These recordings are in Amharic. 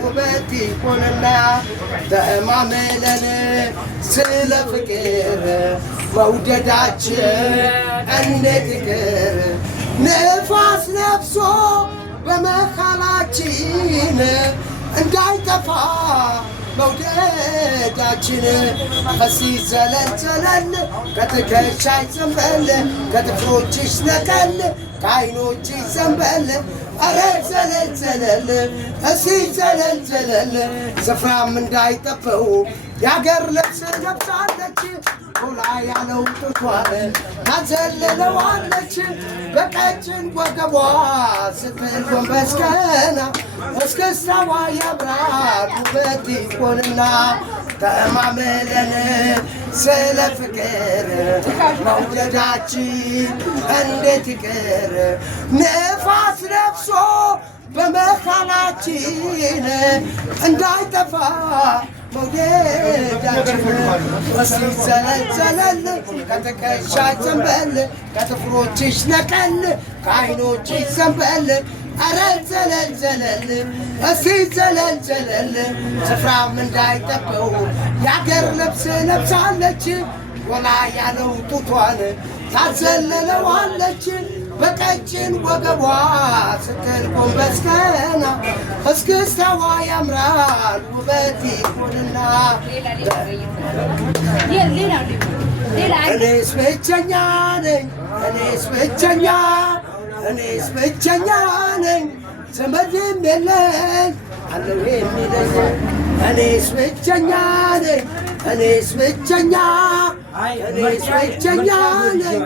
ውበት ይሆንና ተማመለን ስለ ፍቅር መውደዳችን እንዴት ይቅር ነፋስ ነፍሶ በመካላችን እንዳይጠፋ መውደዳችን እስኪ ዘለል ዘለል ከትከሻሽ ዘንበል ከጥፍሮችሽ ነቀል ከዓይኖችሽ ዘንበል ኧረ ዘለል ዘለል እስኪ ዘለል ዘለል ስፍራም እንዳይጠበው የአገር ልብስ ለብሳለች ጎላ ያለው ጡቷን ታዘልለዋለች በቀጭን ወገቧ ስትል ጎንበስ ቀና እስክስታዋ ያምራል ውበት ይሆንና ተማመለን ስለ ፍቅር መውደዳችን እንዴት ይቅር ነፋስ ነፍሶ በመካናችን እንዳይጠፋ መውደዳችን እስኪ ዘለል ዘለል ከትከሻሽ ዘንበል ከጥፍሮችሽ ነቀል ከዓይኖችሽ ዘንበል ኧረ ዘለል ዘለል እስኪ ዘለል ዘለል ስፍራም እንዳይጠበው የአገር ልብስ ለብሳለች ጎላ ያለው ጡቷን ታዘልለዋለች በቀጭን ወገቧ ስትል ጎንበስ ቀና እስክስታዋ ያምራል ውበት ይሆንና እኔስ ብቸኛ ነኝ እኔስ ብቸኛ ነኝ ዘመድም የለኝ አለው የሚለኝ እኔስ ብቸኛ ነኝ እኔስ ብቸኛ ነኝ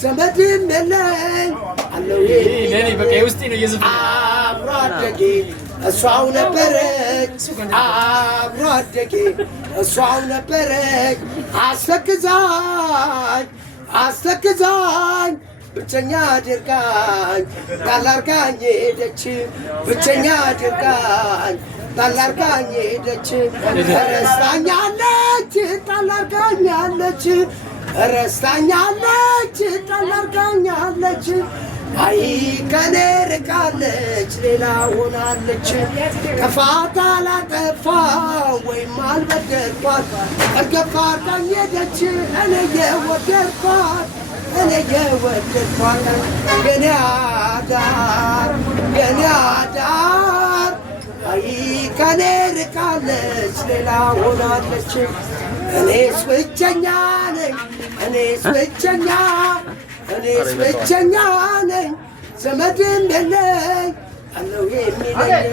ዘመድም የለኝ አለው አብሮ አደጌ እሷው ነበረች አብሮ አደጌ እሷው ነበረች አስተክዛኝ ብቸኛ አድርጋኝ ጣላርጋኝ ሄደች ብቸኛ አድርጋኝ ጣላርጋኝ ሄደች ረስታኛለች ጣላርጋኛለች ረስታኛለች ጣላርጋኛለች አይ ከኔ ርቃለች ሌላ ሆናለች ከፋታ ላጠፋ ወይም አልበደልኳት እርገፋ አርጋኝ ሄደች እኔ የወደድኳት የኔ አዳር አይ ከኔ ርቃለች ሌላ ሆናለች እኔስ ብቸኛ ነኝ ዘመድም የለኝ አለው የሚለኝ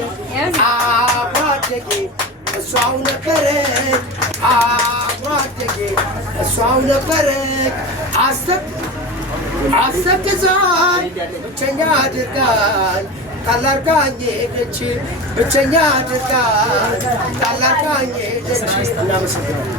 አብሮ አደጌ እሷው ነበረች አብሮ አደጌ እሷው ነበረች አስተክዛኝ ብቸኛ አድርጋኝ ጣላርጋኝ ሄደች ብቸኛ አድርጋኝ ጣላርጋኝ ሄደች እናመሰግናለን